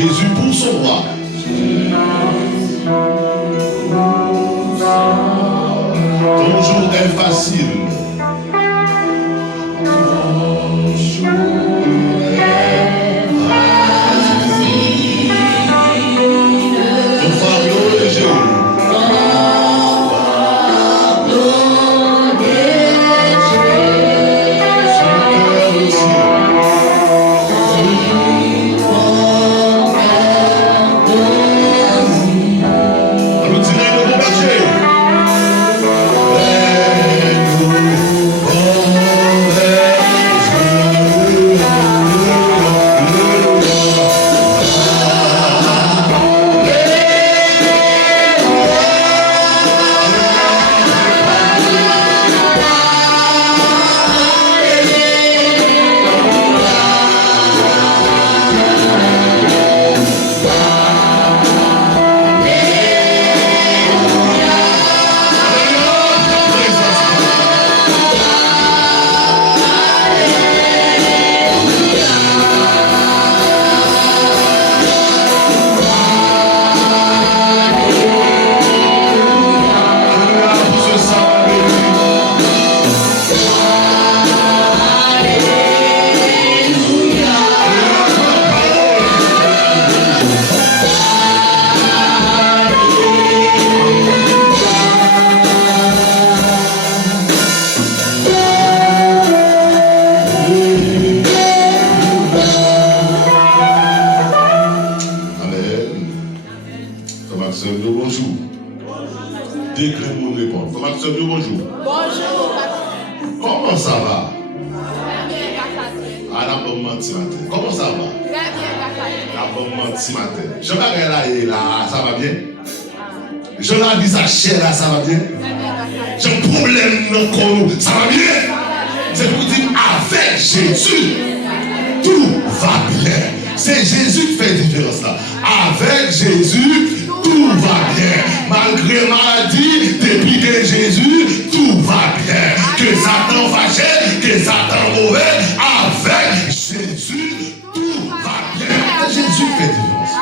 Jésus pour son roi. Ton jour est facile. Ton fardeau est léger. Ça va bien? J'ai un problème dans le corps, ça va bien? C'est pour dire avec Jésus, tout va bien. C'est Jésus qui fait la différence là. Avec Jésus, tout va bien. Malgré maladie, depuis que Jésus, tout va bien. Que Satan fâché, que Satan mauvais, avec Jésus, tout va bien. Jésus fait la différence.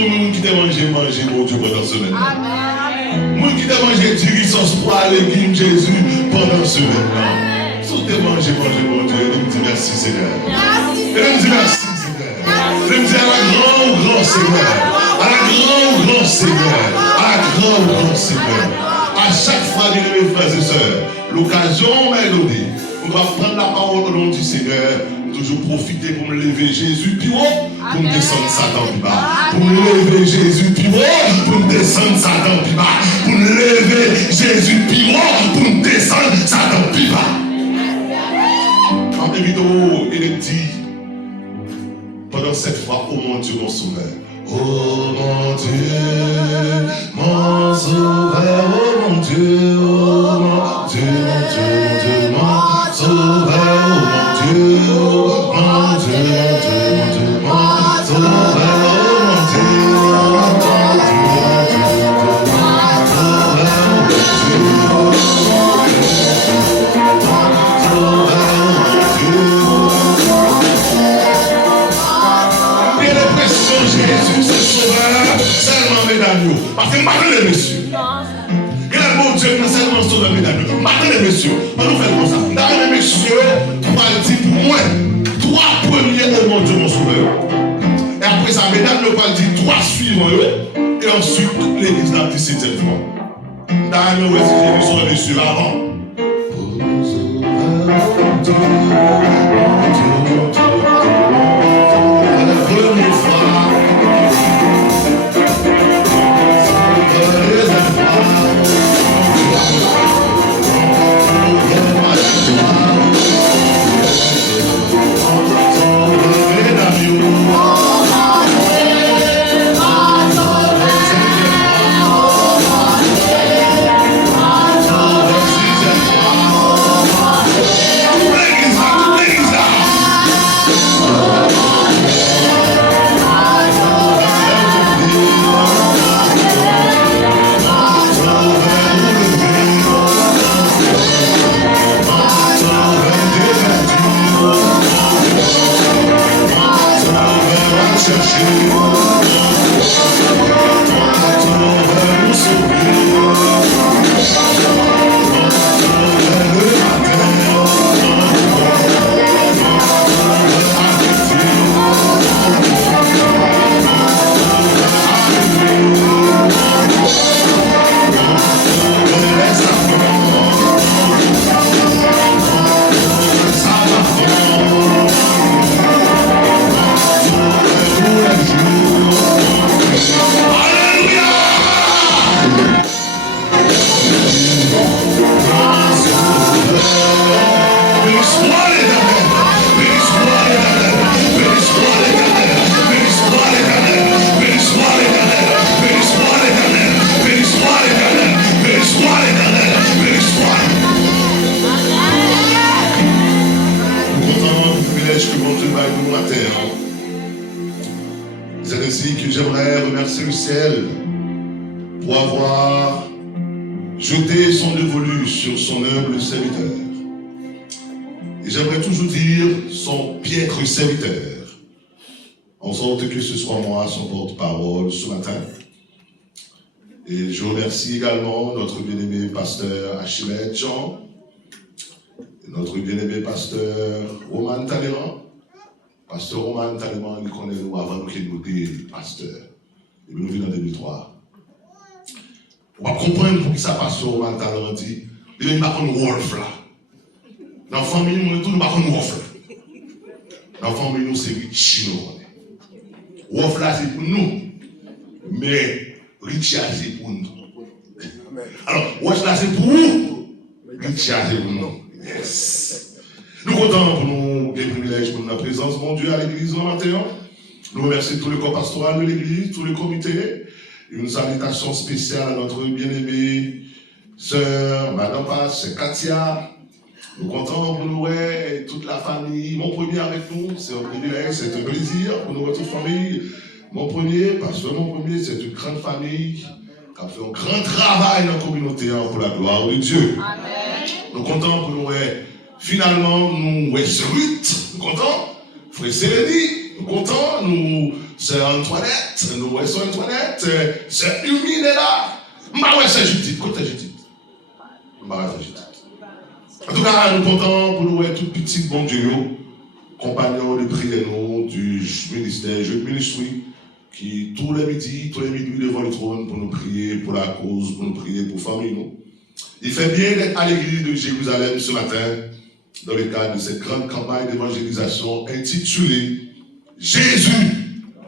Moi, qui t'a mangé, mon Dieu, pendant la semaine. Moi qui t'a mangé du rissance pour aller guider Jésus pendant la semaine. Si tu t'as mangé, mon Dieu, je me dis merci, Seigneur. Je me dis merci, Seigneur. Je me dis à la grand Seigneur. À la grand Seigneur. À la grand Seigneur. À chaque fois, mes frères et sœurs, l'occasion m'a donné. On va prendre la parole au nom du Seigneur. Toujours profiter pour me lever Jésus plus haut, pour me descendre Satan plus bas. Pour me lever Jésus plus haut, pour me descendre Satan plus bas. Pour me lever Jésus plus haut, pour me descendre Satan plus bas. En vidéo, il dit pendant cette fois, oh mon Dieu, mon sauveur. Oh mon Dieu, mon sauveur, oh mon Dieu, oh mon Dieu, mon Dieu, mon sauveur, oh mon Dieu, oh mon Dieu, mon Dieu, mon sauveur, oh mon Dieu, oh mon Jésus, c'est sauveur, seulement mesdames. Parce que maintenant, les messieurs, il a bon Dieu, seulement sauveur, mesdames. Maintenant, les messieurs, on nous fait comme ça. Dans les messieurs, on va dire pour moi, 3 premiers, oh mon Dieu, mon sauveur. Et après ça, mesdames, on va dire 3 suivants, et ensuite, l'église dans 17e fois. Dans le West, j'ai vu sur les messieurs avant. ciel pour avoir jeté son dévolu sur son humble serviteur. Et j'aimerais toujours dire son piètre serviteur, en sorte que ce soit moi son porte-parole ce matin. Et je remercie également notre bien-aimé pasteur Achille Jean, et notre bien-aimé pasteur Roman Talleyrand. Pasteur Roman Talleyrand, il connaît nous avant que nous étions pasteur. Et nous venons en 2003. On va comprendre pour qui ça pasteur Roman Talleyrand dit, il n'y a pas de Wolf là. Dans la famille, nous ne sommes pas comme Wolf. Dans la famille, nous, c'est Richie. Wolf là, c'est pour nous. Mais Richie, c'est pour nous. Alors, Wolf là, c'est pour vous. Richie, c'est pour nous. Yes. Nous comptons pour nous des privilèges pour notre présence, mon Dieu, à l'église en matin. Nous remercions tout le corps pastoral de l'église, tous les comités. Une salutation spéciale à notre bien-aimée sœur, Madame Pache, c'est Katia. Nous comptons pour nous, et toute la famille. Mon premier avec nous, c'est un privilège, c'est un plaisir pour nous, toute famille. Mon premier, parce que mon premier, c'est une grande famille qui a fait un grand travail dans la communauté pour la gloire de Dieu. Amen. Nous comptons pour nous, finalement, nous, Ruth, nous comptons, frère Sélénie, nous comptons, nous, sœur Antoinette, nous, sœur Antoinette, sœur Humine est là. C'est Judith, côté Judith. C'est Judith. En tout cas, nous comptons pour nous, tout petit bon Dieu, compagnons de prière du ministère, Jeune Ministry, qui tous les midis devant le trône pour nous prier pour la cause, pour nous prier pour famille. Nous. Il fait bien d'être à l'église de Jérusalem ce matin, dans le cadre de cette grande campagne d'évangélisation intitulée Jésus,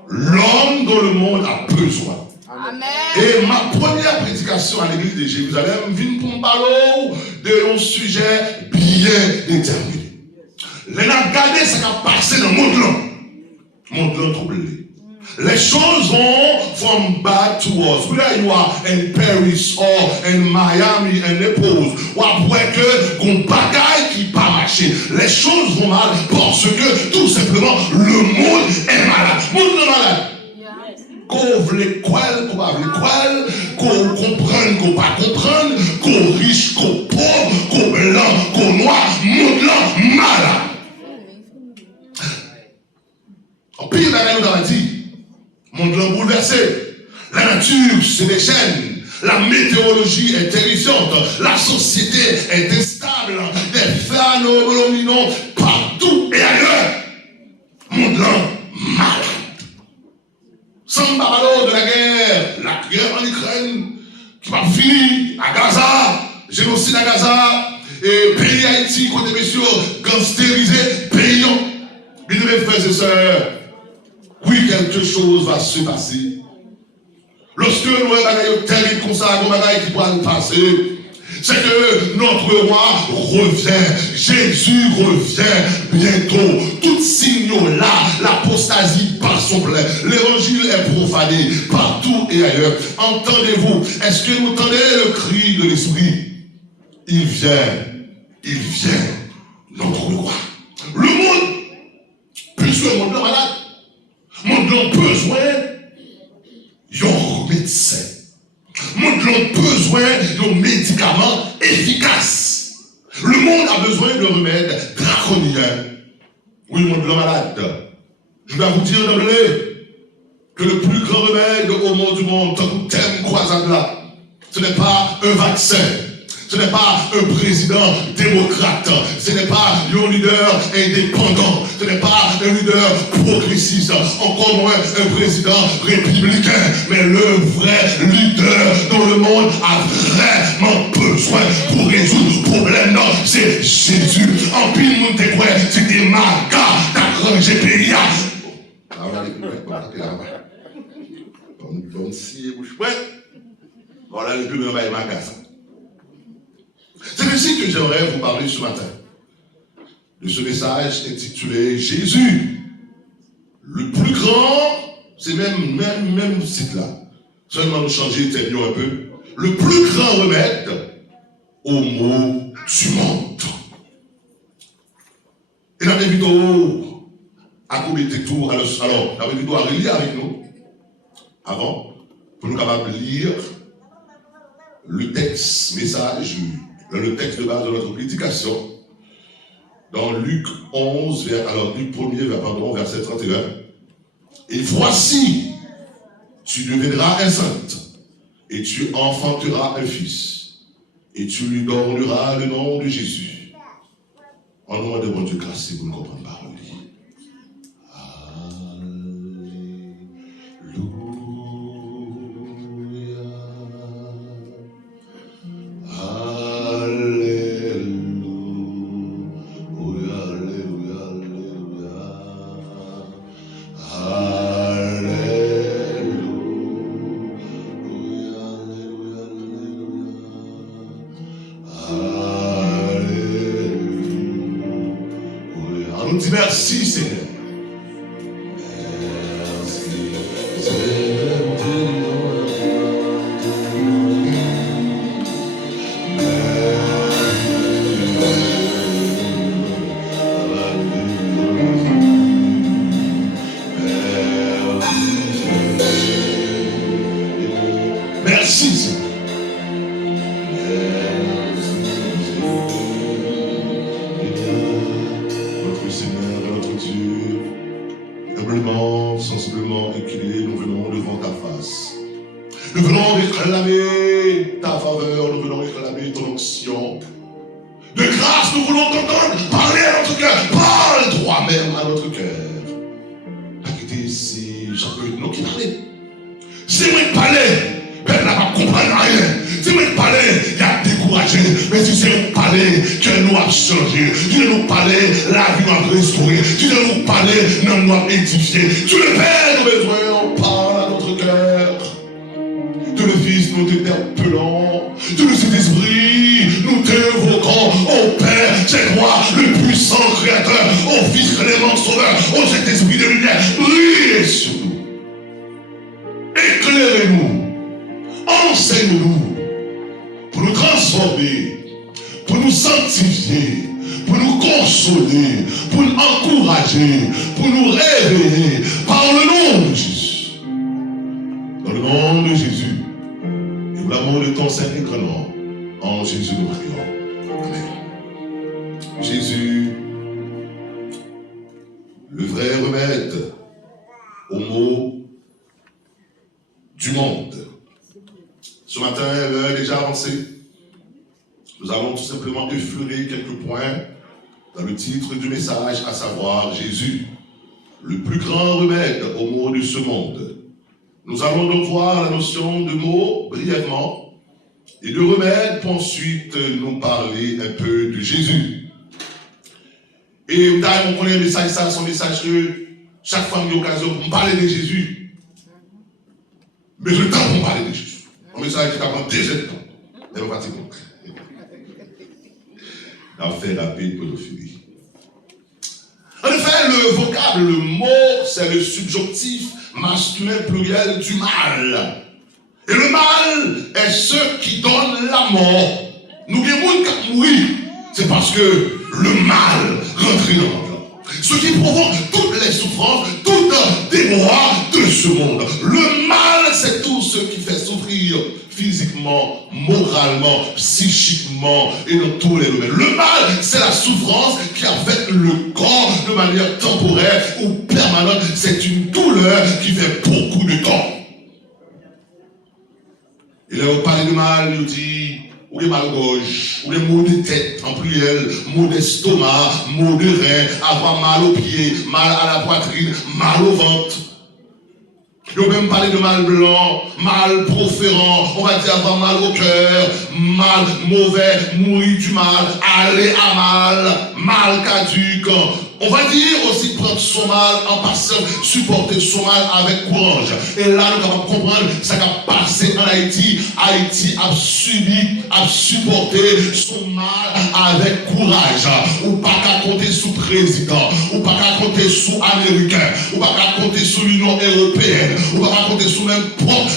l'homme dont le monde a besoin. Amen. Et ma première prédication à l'église de Jérusalem vient pour me parler d'un sujet bien déterminé. Les gens regardent ce qui a passé dans le monde troublé. Les choses vont from bad to worse. Whether you are in Paris or in Miami and Naples, ou après que qu'on bagaille qui pas marché. Les choses vont mal parce que tout simplement le monde est malade. Le monde est malade. Qu'on veut quoi, qu'on va quoi, qu'on comprenne, qu'on pas comprendre, qu'on riche, qu'on pauvre, qu'on blanc, qu'on noir, monde là malade. En pire, la nous a dit. Monde là bouleversé. La nature se déchaîne. La météorologie est terrifiante. La société est instable. Des phénomènes partout et ailleurs. Monde là malade. Sans parler de la guerre en Ukraine qui va finir à Gaza, génocide à Gaza, et pays Haïti, côté messieurs, gangstérisé, pays. Bien mes frères et sœurs, oui, quelque chose va se passer. Lorsque nous avons terrible comme ça, nous avons qui va nous passer, c'est que notre roi revient. Jésus revient bientôt. Tout signe là, l'apostasie par son plein. L'évangile est profané partout et ailleurs. Entendez-vous? Est-ce que vous entendez le cri de l'esprit? Il vient, notre roi. Le monde, puisque le monde est malade, le monde a besoin d'un médecin. Le monde a besoin de médicaments efficaces. Le monde a besoin de remèdes draconiens. Oui, le monde est malade. Je dois vous dire d'emblée que le plus grand remède au monde du monde, tant que thème croisade là, ce n'est pas un vaccin. Ce n'est pas un président démocrate. Ce n'est pas un leader indépendant. Ce n'est pas un leader progressiste. Encore moins un président républicain. Mais le vrai leader dont le monde a vraiment besoin pour résoudre le problème, non, c'est Jésus. En pile, nous te croyons, c'est des margas d'arranger pays. Voilà le plus grand magasin. C'est ainsi que j'aimerais vous parler ce matin de ce message intitulé Jésus, le plus grand, c'est même site là. Seulement nous changer de terme un peu. Le plus grand remède aux maux du monde. Et la vidéo a commis tout. Alors, la vidéo a relié avec nous avant. pour nous capables de lire le texte, message, le texte de base de notre prédication, dans Luc 11, Luc 1er, verset 31. Et voici, tu deviendras enceinte, et tu enfanteras un fils, et tu lui donneras le nom de Jésus. En nom de mon Dieu, grâce si vous ne comprenez pas. Merci Seigneur. Merci Seigneur. Sensiblement inclinés, nous venons devant ta face. Nous venons réclamer ta faveur, nous venons réclamer ton onction. De grâce, nous voulons t'entendre parler à notre cœur. Parle toi-même à notre cœur. Pas quitter ici, Jean-Claude, non qui parlait. Si moi je parlais, ben n'a pas comprendre rien. Si moi je parlais, il y a découragé. Mais si c'est parler, que nous a changé. Tu nous parler, la vie nous a restauré. Tu nous parler, nous a édifié. Tu le Père, nous besoin, on parle à notre cœur. Tu le Fils, nous t'interpellons. Tu le Saint-Esprit, nous t'invoquons. Au Père, c'est toi, le puissant Créateur. Au Fils clément Sauveur. Au Saint-Esprit de lumière. Brillez sur nous. Éclairez-nous. Enseigne-nous. Pour nous transformer, pour nous sanctifier, pour nous consoler, pour nous encourager, pour nous réveiller, par le nom de Jésus. Dans le nom de Jésus, et pour l'amour de ton Saint-Écran, en Jésus nous prions. Amen. Jésus, le vrai remède aux maux du monde. Ce matin, l'heure est déjà avancée. Nous allons tout simplement effleurer quelques points dans le titre du message, à savoir Jésus, le plus grand remède aux maux de ce monde. Nous allons donc voir la notion de maux brièvement et de remède pour ensuite nous parler un peu de Jésus. Et on connaît le message, ça, son message que chaque fois qu'il y a l'occasion pour parler de Jésus, mais le temps pour parler de Jésus. Un message qui t'apprend déjà le temps. Et on va dire l'affaire rapide pédophilie. En effet, le vocable, le mot, c'est le subjonctif masculin pluriel du mal. Et le mal est ce qui donne la mort. Nous avons qui mourir, c'est parce que le mal rentre dans notre. Ce qui provoque toutes les souffrances, toutes les déboires de ce monde. Le mal, c'est tout ce qui fait souffrir physiquement, moralement, psychiquement et dans tous les domaines. Le mal, c'est la souffrance qui affecte le corps de manière temporaire ou permanente. C'est une douleur qui fait beaucoup de temps. Et là, on parle de mal, on dit, ou des mal gauche, ou des maux de tête en pluriel, maux d'estomac, maux de rein, avoir mal aux pieds, mal à la poitrine, mal au ventre. Et on même parler de mal blanc, mal proférant, on va dire avoir mal au cœur, mal mauvais, mourir du mal, aller à mal caduc. On va dire aussi prendre son mal en passant, supporter son mal avec courage. Et là, nous allons comprendre ce qui a passé en Haïti. Haïti a subi, a supporté son mal avec courage. Ou pas qu'à compter sous président, ou pas qu'à compter sous américain, ou pas qu'à compter sous l'Union européenne, ou pas qu'à compter sous même propre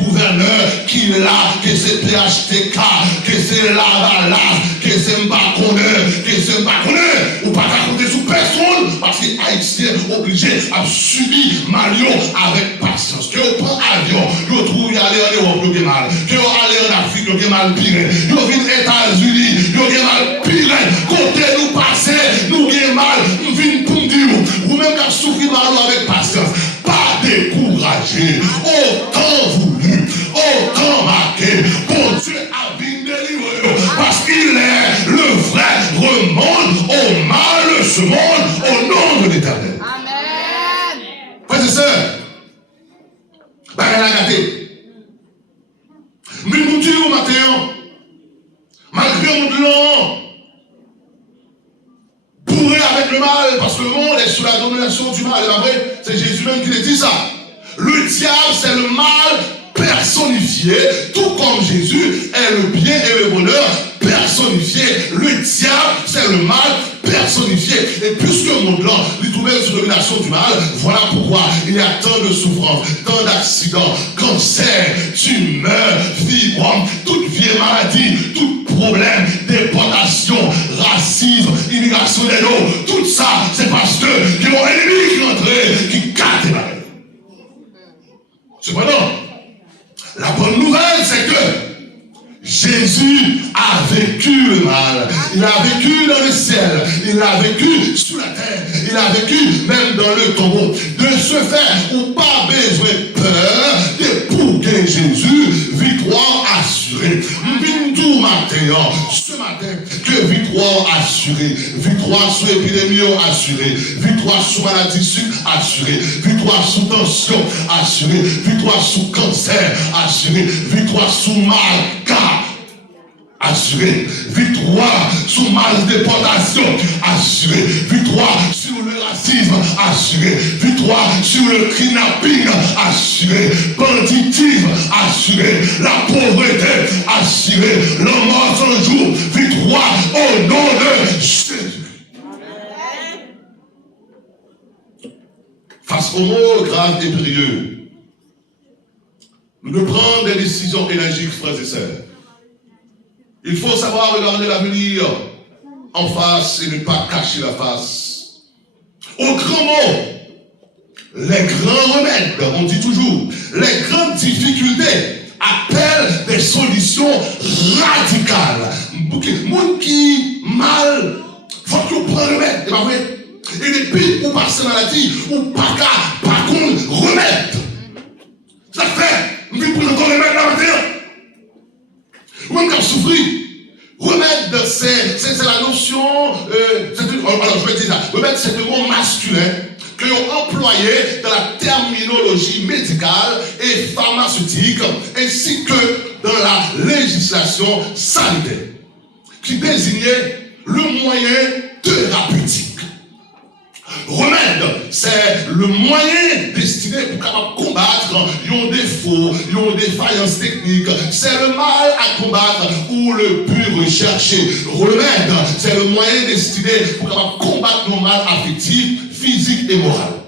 gouverneur qui l'a, que c'est PHTK, que c'est Lavala, que c'est Mbakoneur, que c'est Mbakoneur, ou pas qu'à compter sous personne. répondre parce que les Haïtiens obligés à subir Mario avec patience. Que vous prenez avion, vous trouvez aller en Europe, vous avez mal. Que vous allez en Afrique, vous avez mal pire. Vous venez aux États-Unis, vous avez mal pire. Côté nous passer, nous avons mal. Nous venons pour dire, vous-même qui souffrez Mario avec patience. Pas découragé, autant voulu, autant marqué. Bon Dieu a bien délivré parce qu'il est le vrai remonte au mal de ce monde au nom de l'Éternel. Amen. Frères et sœurs, bah elle a gâté. Mais nous disons matin, malgré mon blanc, bourré avec le mal, parce que le monde est sous la domination du mal. Et après, c'est Jésus même qui le dit ça. Le diable, c'est le mal personnifié, tout comme Jésus est le bien et le bonheur personnifié. Le diable, c'est le mal personnifié. Et puisque le monde là, il trouvait sous domination du mal, voilà pourquoi il y a tant de souffrances, tant d'accidents, cancer, tumeurs, fibrome, toute vieille maladie, tout problème, déportation, racisme, immigration des eaux, tout ça, c'est parce que il y a un ennemi qui est entré, qui gâte les maladies. Cependant, la bonne nouvelle, c'est que Jésus a vécu le mal. Il a vécu dans le ciel. Il a vécu sous la terre. Il a vécu même dans le tombeau. De ce fait, on n'a pas besoin de peur de pour que Jésus, victoire assurée. Tout matin, ce matin, que victoire assurée. Victoire sous épidémie assurée. Victoire sous maladie assurée. Victoire sous tension assurée. Victoire sous cancer assurée. Victoire sous mal assuré, victoire sous mal déportation, assuré, victoire sur le racisme, assuré, victoire sur le kidnapping, assuré, banditisme, assuré, la pauvreté, assuré, la mort sans jour, victoire au nom de Jésus. Face aux mots graves et périlleux, nous devons prendre des décisions énergiques, frères et sœurs. Il faut savoir regarder l'avenir en face et ne pas cacher la face. Au grand mot, les grands remèdes, on dit toujours, les grandes difficultés appellent des solutions radicales. Moun qui mal, faut que vous preniez remède, c'est pas vrai? Et depuis vous passez maladie, ou pas qu'à, par contre, remède. Ça fait, nous venons prendre encore remède là matin. Ou même quand souffrir, remède, c'est la notion, alors je vais dire ça, remède c'est le mot masculin que l'on employé dans la terminologie médicale et pharmaceutique, ainsi que dans la législation sanitaire, qui désignait le moyen thérapeutique. Remède, c'est le moyen destiné pour combattre les défauts, les défaillances techniques. C'est le mal à combattre ou le but recherché. Remède, c'est le moyen destiné pour combattre nos mal affectifs, physiques et moraux.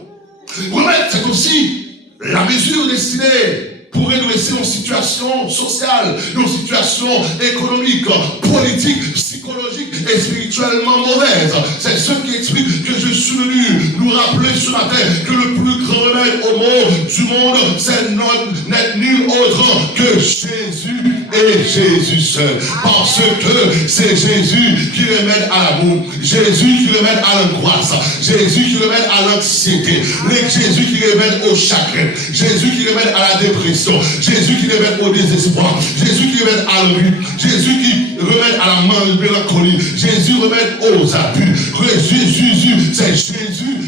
Remède, c'est aussi la mesure destinée pour redresser une situation sociale, une situation économique, politique, psychologique et spirituellement mauvaise. C'est ce qui explique que je suis venu nous rappeler ce matin que le plus grand remède au monde du monde, c'est n'est nul autre que Jésus et Jésus seul. Parce que c'est Jésus qui remède à l'amour, Jésus qui remède à l'angoisse, Jésus qui remède à l'anxiété, Jésus qui remède au chagrin, Jésus qui remède à la dépression, Jésus qui remède au désespoir, Jésus qui remède à l'ennui, Jésus qui remède à la mélancolie, Jésus remède aux abus.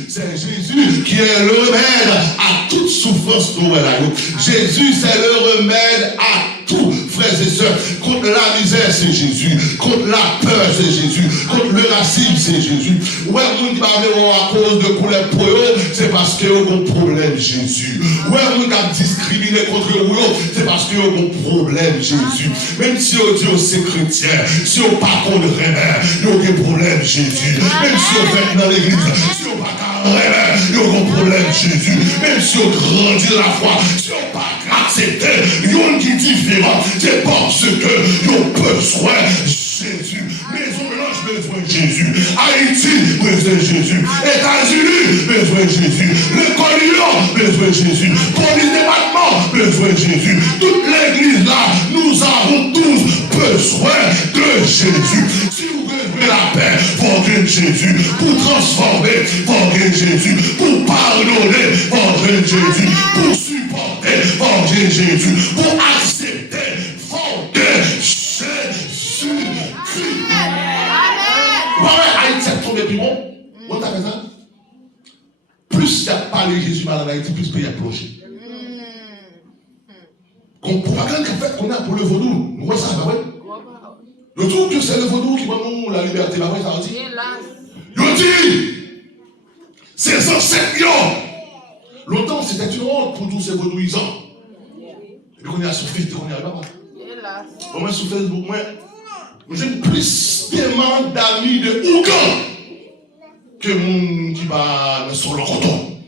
C'est Jésus qui est le remède à toute souffrance nouvelle. Jésus c'est le remède à tout, frères et sœurs. Contre la misère, c'est Jésus. Contre la peur, c'est Jésus. Contre le racisme, c'est Jésus. Ouais, vous ne parlez à cause de couleur pour eux, c'est parce que vous avez un problème, Jésus. Ouais, vous avez discriminé contre eux, c'est parce que vous avez un problème, Jésus. Même si vous dites c'est chrétien, si vous pas contre remède, vous avez un problème, Jésus. Même si vous êtes dans l'église, si vous pas remède, vous avez un problème, Jésus. Même si vous grandissez la foi, si vous pas accepté, vous qui est différent, c'est parce que vous avez besoin de Jésus. Maison mélange besoin de Jésus. Haïti, besoin de Jésus. États-Unis, besoin de Jésus. L'école Lyon, besoin de Jésus. Police département, besoin de Jésus. Toute l'église là, nous avons tous besoin de Jésus. Si vous voulez la paix, votre Jésus. Pour transformer, votre Jésus. Pour pardonner, votre Jésus. Pour supporter, votre Jésus. Pour accepter, votre Jésus. Haïti a tombé plus bon. On t'a fait ça? Plus il y a parlé Jésus mal en Haïti, plus il y a plongé. Comme propagande qu'en fait qu'on a pour le vaudou, nous voyons ça, bah ouais. Le truc que c'est le vaudou qui va nous la liberté, bah ouais, ça dit. Il dit, c'est ancêtres. Longtemps c'était une honte pour tous ces vaudouisants. Et puis qu'on est à souffrir, qu'on est à là-bas. Moi, sur Facebook, moi, j'ai plus d'amis de Ougan que moun qui va sur le coton.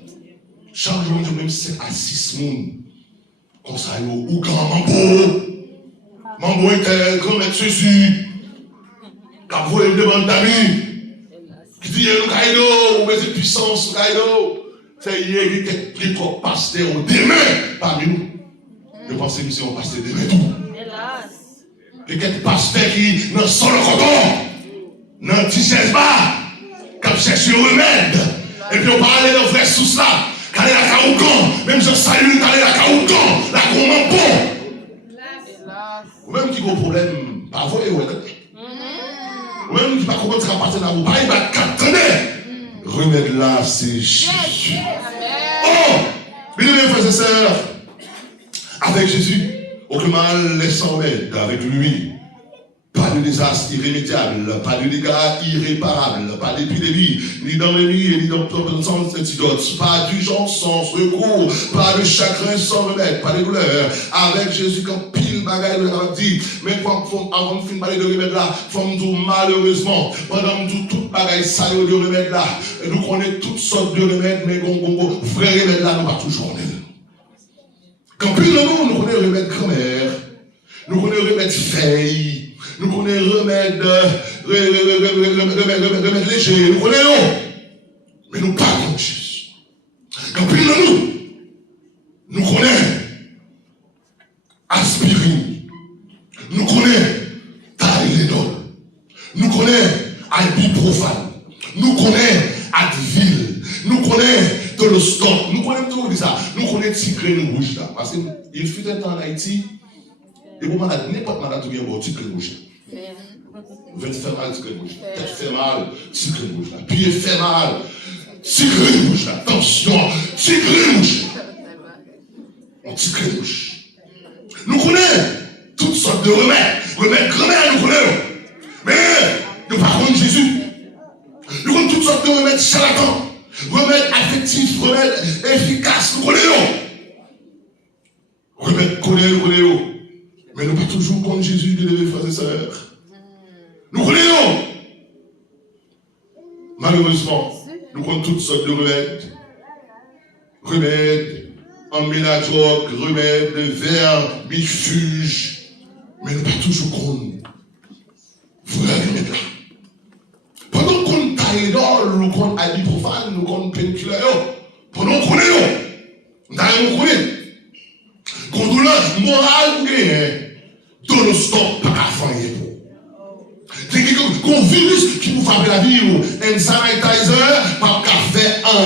Chaque jour, j'ai même 7 à 6 moun. Comme ça, yo, Ougan, Mambo. Mambo était grand maître Jésus. Quand vous devant d'amis, qui dit, nous Kaido, ou c'est puissance, Kaido. C'est hier qui était plus comme pasteur demain parmi nous. Je pense que c'est un pasteur demain tout. Et quelques pasteurs qui n'ont pas le coton, n'ont pas de bas, qui cherchent un remède. Et puis on parle de la vraie source là, qui est la Kaoukan, même si on salue, qui est la Kaoukan, la Koumampo. Ou même qui a un problème, pas vrai, ou même qui n'a pas compris ce qui a passé dans vous, il va attendre. Remède là, c'est Jésus. Oh, bien aimés frères et sœurs, avec Jésus, aucun mal laisse en aide avec lui. Pas de désastre irrémédiable, pas de dégâts irréparables, pas d'épidémie, ni dans les nuits, ni dans le sens antidote, pas d'urgence sans secours, pas de chagrin sans remède, pas de douleur. Avec Jésus, quand pile bagaille de dit, mais avant de finir parler de remède là, faut nous malheureusement, pendant nous toute bagaille ça de remède là, nous connaissons toutes sortes de remèdes, mais vrai remède là, nous pas toujours en elle. Quand plus de nous connaissons remède grand-mère, nous connaissons remède feuille, nous connaissons remède léger, nous connaissons, mais nous parlons de Jésus. Quand plus de nous connaissons aspirine, nous connaissons Tylenol, nous connaissons ibuprofane, nous connaissons Advil, nous connaissons Tolostop, nous connaissons tout ça, nous connaissons Tigre rouge là, parce qu'il fut un temps en Haïti, et pour malade, n'importe malade qui vient voir Tigre rouge. Vous faites faire mal, Tigre rouge, tête fait mal, Tigre rouge là, pied fait mal, Tigre rouge là, tension, Tigre rouge. On Tigre rouge. Nous connaissons toutes sortes de remèdes grand-mère nous connaissons, mais nous parlons de Jésus. Nous connaissons toutes sortes de remèdes charlatans. Remède affectif, remède efficace, nous connaissons. Remède connaissons. Mais nous pas toujours comme Jésus, les frères et sœurs. Nous connaissons. Malheureusement, nous connaissons toutes sortes de remèdes. Remèdes, emménadrogue, remèdes, verre, bifuge. Mais nous pas toujours comme vrai remède là. Pendant qu'on Tylenol, nous qu'on ibuprofane, nous qu'on painkiller, pendant qu'on est, nous connaissons. Condoléance morale ou gain, dans le stop, pas à faire pour. C'est qu'un virus qui vous frappe la vie, un sanitizer, pas qu'à faire un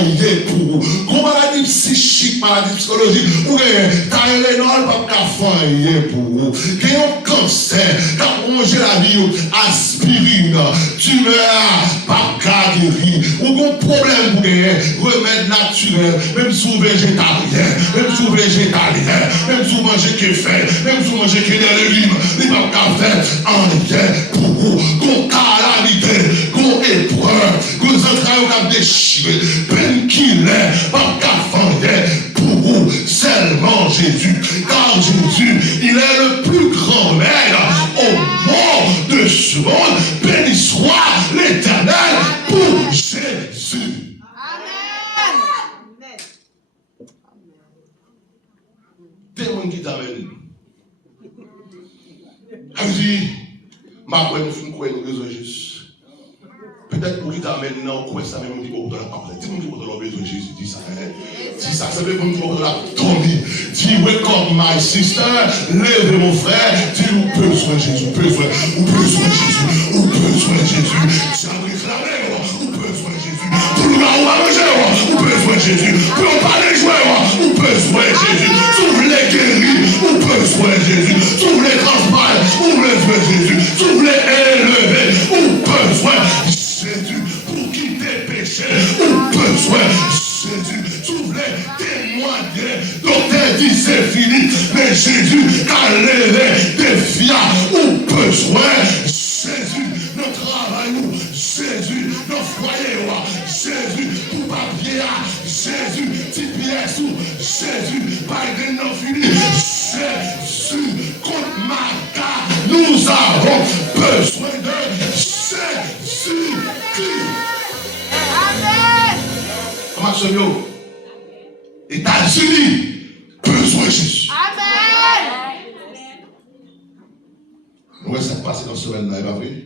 pour. Qu'on maladie psychique, maladie psychologique, ou gain, Tylenol, pas qu'à faire pour. Qu'un cancer, qu'à manger la vie, aspirine, tumeur, pas qu'à guérir. Ou qu'un problème pour gagner, remède naturel, même sous végétarien, même sous végétalien, même sous manger que fait, même sous manger que des légumes, il pas qu'à faire un pour vous. Qu'on calamité, qu'on épreuve, qu'on entrailles qu'on a déchiré, peine qu'il est, pas qu'à faire pour vous, seulement Jésus. Car Jésus, il est le plus grand remède au monde de ce monde. Béni soit l'Éternel pour Jésus. Amen. Témoin qui t'amène. Elle dit, ma foi, nous finissons quoi, nous raison Jésus. Peut-être peut-être pour qui t'amène dans quoi ça même dit qu'on doit pas dis-moi qu'on doit besoin de Jésus dit ça dis ça ça veut dire qu'on doit tomber dis wake up my sister lève mon frère dis ou besoin de Jésus ou besoin de Jésus ou besoin de Jésus ça réclamer ou besoin de Jésus pour nous à manger ou besoin de Jésus pour on parler jouer ou besoin de Jésus pour les guérir ou besoin de Jésus pour les transmettre ou besoin de Jésus pour les élever ou besoin Jésus pour quitter le péché ou besoin Jésus tu voulais témoigner docteur dit c'est fini mais Jésus a levé des fiats ou besoin Jésus notre travail ou Jésus notre foyer ou Jésus pour papier Jésus petit pièce ou Jésus Biden non fini Jésus contre Martha nous avons besoin de Jésus Amen. Comment ça yo? États-Unis, besoin de Jésus. Amen. Où est-ce que ça passe dans ce semaine-là, il va vrai?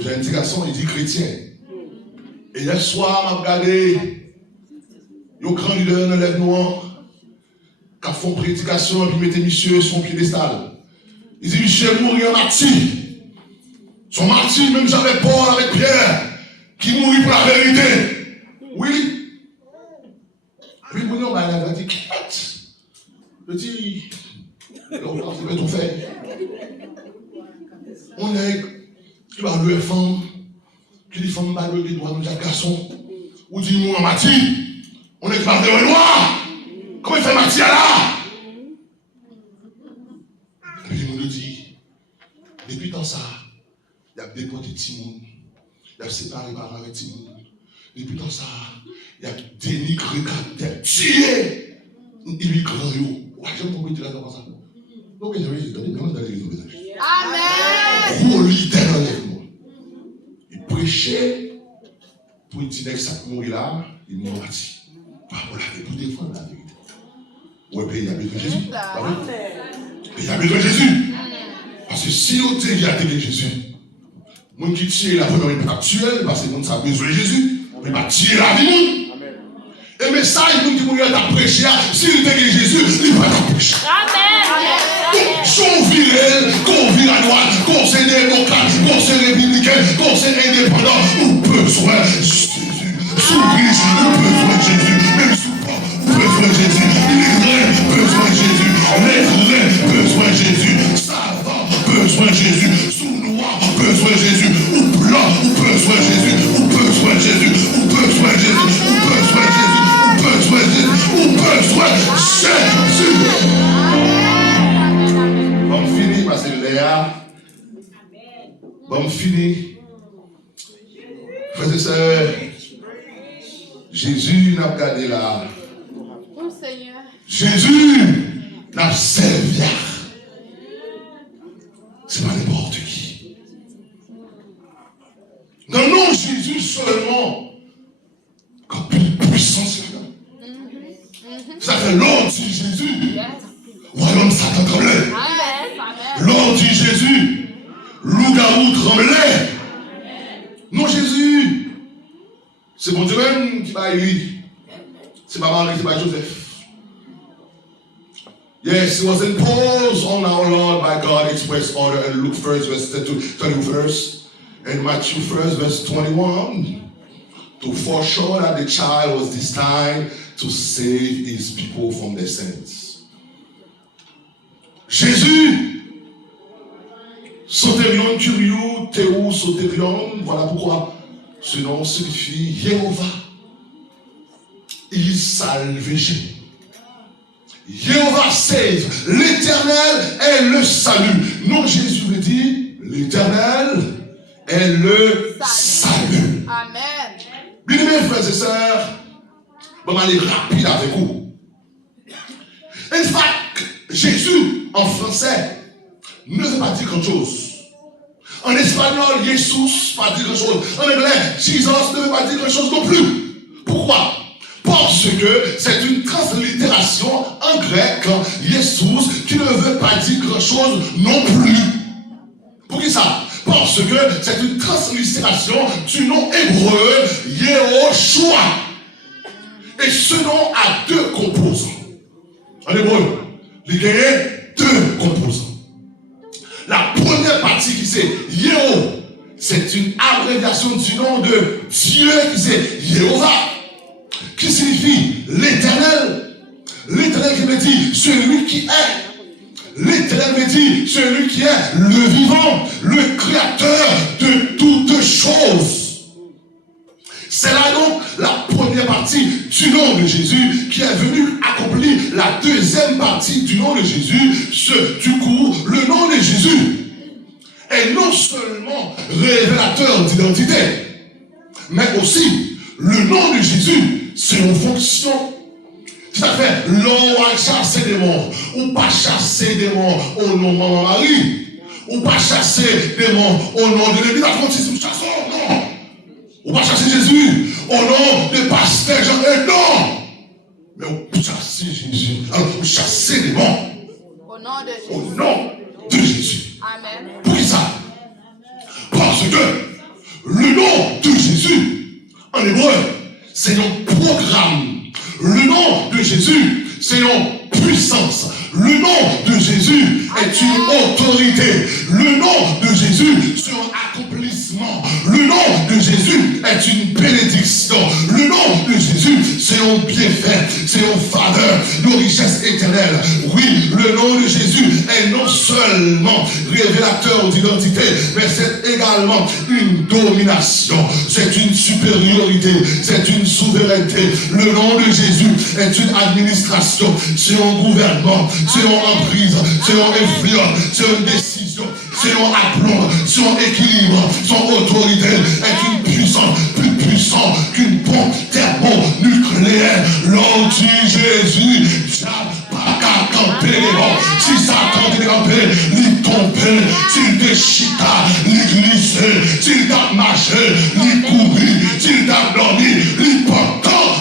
J'ai un petit garçon, il dit chrétien. Et hier soir, m'a regardé, il y a un grand leader dans l'Ève Noire, qui a fait une prédication, et puis mettait monsieur sur son piédestal. Il dit, Michel mourit en martyr. Son martyr, même j'avais Paul avec Pierre, qui mourit pour la vérité. Oui. Puis, on m'a dit, je dis, on va tout faire. On est, qui va louer femme, qui dit femme va louer les doigts de Jacques Garçon, ou dit, moi, martyr, on est qui va louer noir. Comment il fait martyr là? Puis, il nous dit, depuis tant ça, il y a déporté Timon, il y a séparé par avec Timon. Depuis tant ça, il y a dénigré caractère, tué. Il lui grand yo. Ouais, j'aime qu'on mette là comme ça. Donc, il y a des raisons. Amen. Pour leader dans l'enlèvement. Il prêchait pour dire que ça mourir là, il m'a dit. Pas pour défendre la vérité. Ouais, mais il y a besoin de Jésus. Il y a besoin de Jésus. Parce que si on dit qu'il y a besoin de Jésus, moun qui tire la vie n'est pas actuelle, parce que moun ça a besoin de Jésus, mais pas tirer la vie moun. Et mais ça, il qui mourir à prêcher, si il était Jésus, il va pas prêcher. Amen. Son virel, qu'on vire à droite, conseil démocrate, conseil républicain, conseil indépendant, ou besoin de Jésus. Sous riche, ou besoin de Jésus. Même sous pauvre, ou besoin de Jésus. Les reins, besoin de Jésus. Les reins, besoin de Jésus. Savant, besoin de Jésus. Sous noir, besoin de Jésus. Ou blanc, ou besoin de Jésus. Ou besoin de Jésus. Ou besoin de Jésus. Ou besoin de Jésus. Ou besoin de Jésus. Ou besoin de Jésus. Bon, fini, parce que Léa. Bon, fini. Frères et sœurs, Jésus n'a pas gardé là. Oh Seigneur. Jésus n'a servi. C'est pas n'importe qui. Non, non, Jésus seulement. Quand puissance est là. Ça fait l'ordre dit Jésus. Royaume Satan tremblait. L'ordre dit Jésus. Loup-garou tremblait. Non, Jésus. C'est bon Dieu même qui va élever. C'est pas Marie, c'est pas Joseph. Yes, it was imposed on our Lord by God, express order, and Luke 1, verse 20, and Matthew 1, verse 21, to foreshadow that the child was destined to save his people from their sins. Jésus, Soterion, Curiou, Théou, Soterion, voilà pourquoi ce nom signifie Jéhovah. Il salvation. Jéhovah save. L'Éternel est le salut. Non, Jésus veut dire l'Éternel est le salut. Amen. Bien aimés frères et sœurs, on va aller rapide avec vous. In fact, Jésus en français ne veut pas dire grand chose. En espagnol, Jesus ne veut pas dire grand chose. En anglais, Jesus ne veut pas dire grand chose non plus. Pourquoi? Parce que c'est une translittération en grec, Jesus, qui ne veut pas dire grand chose non plus. Pour qui ça? Parce Parce que c'est une translittération du nom hébreu Yehoshua. Et ce nom a deux composants. En hébreu, il y a deux composants. La première partie qui c'est Yeho, c'est une abréviation du nom de Dieu qui c'est Jéhovah, qui signifie l'éternel. L'éternel qui veut dire celui qui est. L'éternel veut dire celui qui est le vivant, le créateur de toutes choses. C'est là donc la première partie du nom de Jésus qui est venu accomplir la deuxième partie du nom de Jésus. Du coup, le nom de Jésus est non seulement révélateur d'identité, mais aussi le nom de Jésus, c'est une fonction. Ça fait, l'on a chassé des morts, ou pas chasser des morts au nom de Maman Marie, ou pas chasser des morts au nom de l'Église adventiste, nous chassons, non. Ou pas chasser Jésus au nom de pasteur Jean, non. Mais on chasser Jésus, alors vous chassez des morts au nom de Jésus. Amen. Pour ça, parce que le nom de Jésus, en hébreu, c'est un programme. Le nom de Jésus, c'est une puissance. Le nom de Jésus est une autorité. Le nom de Jésus, c'est un accomplissement. Le nom de Jésus est une bénédiction. Le nom de Jésus, c'est un bienfait, c'est un faveur, une richesse éternelle. Oui, le nom de Jésus est non seulement révélateur d'identité, mais c'est également une domination. C'est une supériorité, c'est une souveraineté. Le nom de Jésus est une administration, c'est un gouvernement, c'est une emprise, c'est une influence, c'est une décision, c'est un aplomb, c'est un équilibre, son autorité est une